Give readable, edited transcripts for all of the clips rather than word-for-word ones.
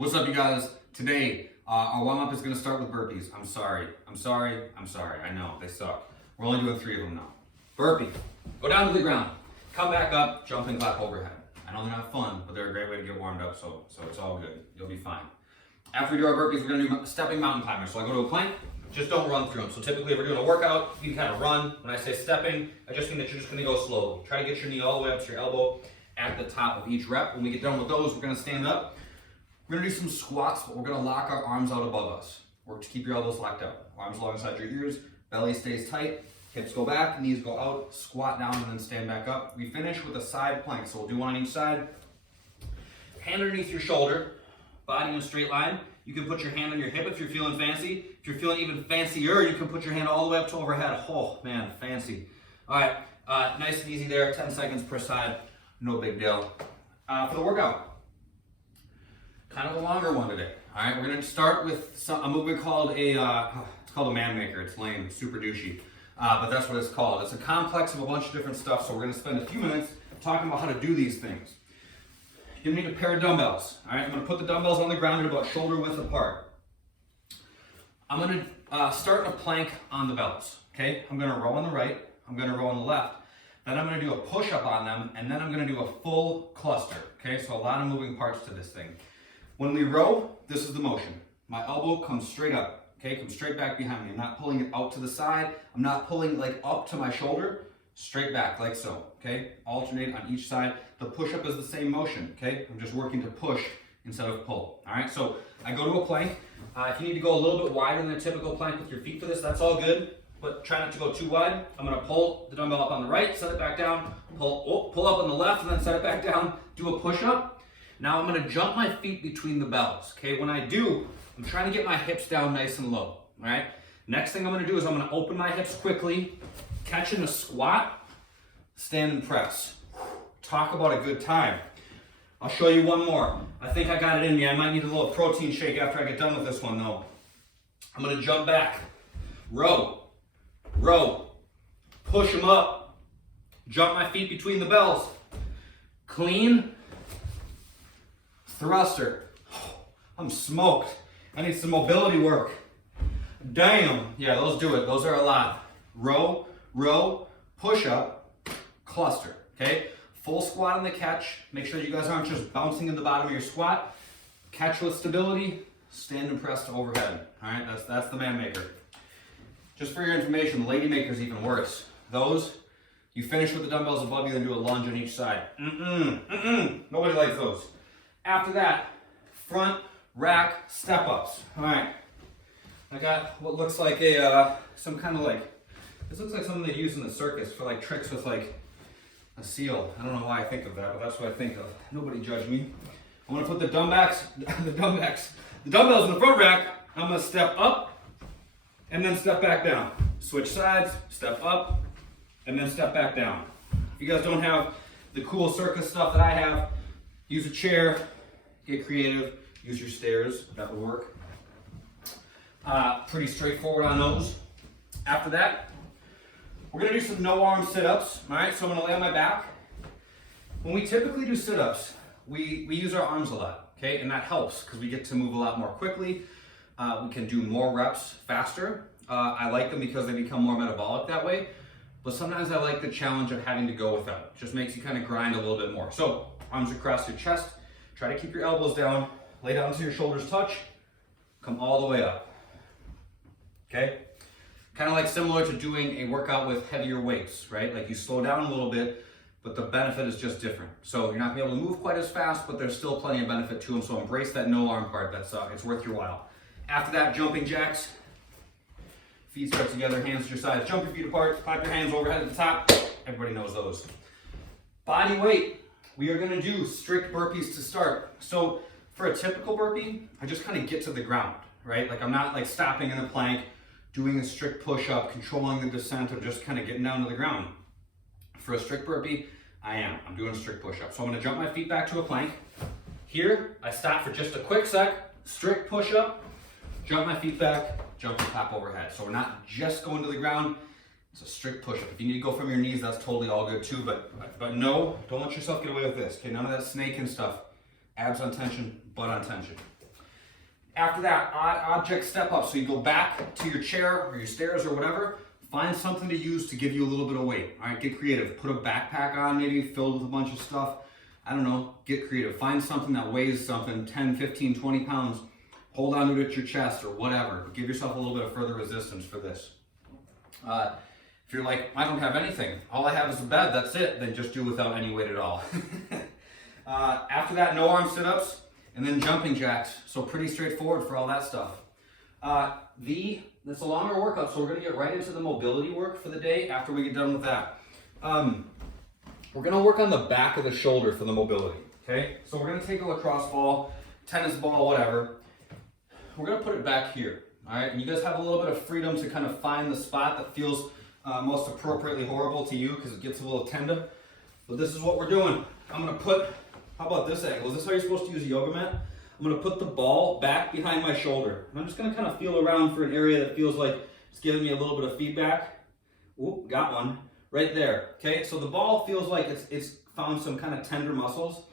What's up, you guys? Today, our warm-up is going to start with burpees. I'm sorry. I know, they suck. We're only doing 3 of them now. Burpee. Go down to the ground. Come back up, jump and clap overhead. I know they're not fun, but they're a great way to get warmed up, so it's all good. You'll be fine. After we do our burpees, we're going to do stepping mountain climbers. So I go to a plank, just don't run through them. So typically, if we're doing a workout, you can kind of run. When I say stepping, I just mean that you're just going to go slowly. Try to get your knee all the way up to your elbow at the top of each rep. When we get done with those, we're going to stand up. We're gonna do some squats, but we're gonna lock our arms out above us. Work to keep your elbows locked out. Arms alongside your ears, belly stays tight, hips go back, knees go out, squat down, and then stand back up. We finish with a side plank, so we'll do one on each side. Hand underneath your shoulder, body in a straight line. You can put your hand on your hip if you're feeling fancy. If you're feeling even fancier, you can put your hand all the way up to overhead. Oh man, fancy. All right, nice and easy there, 10 seconds per side, no big deal. For the workout, kind of a longer one today. All right, we're gonna start with a movement called it's called a man maker. It's lame, super douchey, but that's what it's called. It's a complex of a bunch of different stuff, so we're gonna spend a few minutes talking about how to do these things. You're gonna need a pair of dumbbells. All right, I'm gonna put the dumbbells on the ground at about shoulder width apart. I'm gonna start a plank on the bells, okay? I'm gonna row on the right, I'm gonna row on the left, then I'm gonna do a push-up on them, and then I'm gonna do a full cluster, okay? So a lot of moving parts to this thing. When we row, this is the motion. My elbow comes straight up, okay? Comes straight back behind me. I'm not pulling it out to the side. I'm not pulling like up to my shoulder. Straight back, like so, okay? Alternate on each side. The push-up is the same motion, okay? I'm just working to push instead of pull, all right? So I go to a plank. If you need to go a little bit wider than a typical plank with your feet for this, that's all good, but try not to go too wide. I'm gonna pull the dumbbell up on the right, set it back down, pull up on the left, and then set it back down, do a push-up. Now I'm gonna jump my feet between the bells, okay? When I do, I'm trying to get my hips down nice and low, all right? Next thing I'm gonna do is I'm gonna open my hips quickly, catch in a squat, stand and press. Talk about a good time. I'll show you one more. I think I got it in me. I might need a little protein shake after I get done with this one though. I'm gonna jump back, row, push them up, jump my feet between the bells, clean, thruster. I'm smoked. I need some mobility work. Damn. Yeah, those do it. Those are a lot. Row, push up, cluster. Okay? Full squat on the catch. Make sure you guys aren't just bouncing in the bottom of your squat. Catch with stability. Stand and press to overhead. All right? That's the man maker. Just for your information, the lady maker is even worse. Those, you finish with the dumbbells above you, then do a lunge on each side. Nobody likes those. After that, front rack step-ups. All right, I got what looks like some kind of like, this looks like something they use in the circus for like tricks with like a seal. I don't know why I think of that, but that's what I think of. Nobody judge me. I'm gonna put the dumbbells in the front rack. I'm gonna step up and then step back down. Switch sides, step up, and then step back down. If you guys don't have the cool circus stuff that I have, use a chair, get creative, use your stairs, that would work. Pretty straightforward on those. After that, we're gonna do some no arm sit-ups, all right? So I'm gonna lay on my back. When we typically do sit-ups, we use our arms a lot, okay? And that helps because we get to move a lot more quickly. We can do more reps faster. I like them because they become more metabolic that way. But sometimes I like the challenge of having to go without. It just makes you kind of grind a little bit more. So arms across your chest. Try to keep your elbows down. Lay down so your shoulders touch. Come all the way up. Okay? Kind of like similar to doing a workout with heavier weights, right? Like you slow down a little bit, but the benefit is just different. So you're not gonna be able to move quite as fast, but there's still plenty of benefit to them. So embrace that no arm part. It's worth your while. After that, jumping jacks. Feet start together, hands to your sides. Jump your feet apart, clap your hands overhead at the top. Everybody knows those. Body weight. We are gonna do strict burpees to start. So for a typical burpee, I just kind of get to the ground, right? Like I'm not like stopping in a plank, doing a strict push-up, controlling the descent, or just kind of getting down to the ground. For a strict burpee, I'm doing a strict push-up. So I'm gonna jump my feet back to a plank. Here, I stop for just a quick sec, strict push-up, jump my feet back, jump and clap overhead. So we're not just going to the ground, it's a strict push-up. If you need to go from your knees, that's totally all good too, but no, don't let yourself get away with this, okay? None of that snake and stuff. Abs on tension, butt on tension. After that, object step up. So you go back to your chair or your stairs or whatever. Find something to use to give you a little bit of weight. All right, get creative. Put a backpack on, maybe filled with a bunch of stuff. I don't know, get creative. Find something that weighs something, 10, 15, 20 pounds. Hold on to it at your chest or whatever. Give yourself a little bit of further resistance for this. If you're like, I don't have anything, all I have is a bed, that's it, then just do without any weight at all. After that, no arm sit-ups, and then jumping jacks. So pretty straightforward for all that stuff. That's a longer workout, so we're gonna get right into the mobility work for the day after we get done with that. We're gonna work on the back of the shoulder for the mobility, okay? So we're gonna take a lacrosse ball, tennis ball, whatever. We're gonna put it back here, all right? And you guys have a little bit of freedom to kind of find the spot that feels most appropriately horrible to you because it gets a little tender. But this is what we're doing. I'm gonna put, how about this angle? Is this how you're supposed to use a yoga mat? I'm gonna put the ball back behind my shoulder. And I'm just gonna kind of feel around for an area that feels like it's giving me a little bit of feedback. Oop, got one. Right there, okay? So the ball feels like it's found some kind of tender muscles.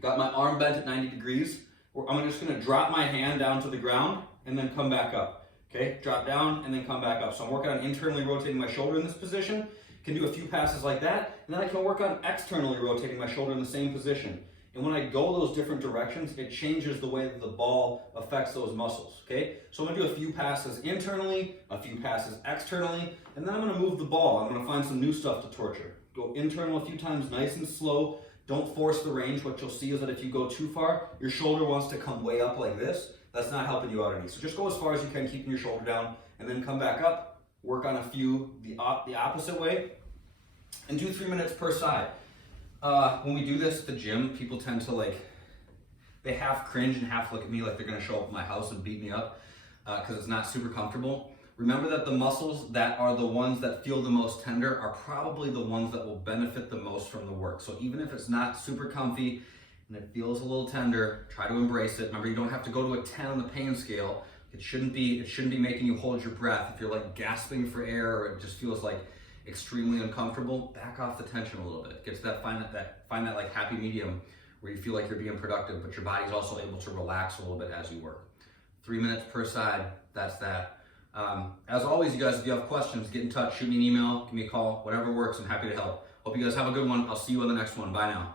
Got my arm bent at 90 degrees. I'm just gonna drop my hand down to the ground and then come back up, okay? Drop down and then come back up. So I'm working on internally rotating my shoulder in this position. Can do a few passes like that, and then I can work on externally rotating my shoulder in the same position. And when I go those different directions, it changes the way that the ball affects those muscles, okay? So I'm gonna do a few passes internally, a few passes externally, and then I'm gonna move the ball. I'm gonna find some new stuff to torture. Go internal a few times, nice and slow. Don't force the range. What you'll see is that if you go too far, your shoulder wants to come way up like this. That's not helping you out any. So just go as far as you can, keeping your shoulder down, and then come back up, work on a few the opposite way, and do 3 minutes per side. When we do this at the gym, people tend to they half cringe and half look at me like they're gonna show up at my house and beat me up because it's not super comfortable. Remember that the muscles that are the ones that feel the most tender are probably the ones that will benefit the most from the work. So even if it's not super comfy and it feels a little tender, try to embrace it. Remember, you don't have to go to a 10 on the pain scale. It shouldn't be making you hold your breath. If you're like gasping for air or it just feels like extremely uncomfortable, back off the tension a little bit. Get to find that like happy medium where you feel like you're being productive, but your body's also able to relax a little bit as you work. 3 minutes per side, that's that. As always, you guys, if you have questions, get in touch, shoot me an email, give me a call, whatever works, I'm happy to help. Hope you guys have a good one. I'll see you on the next one. Bye now.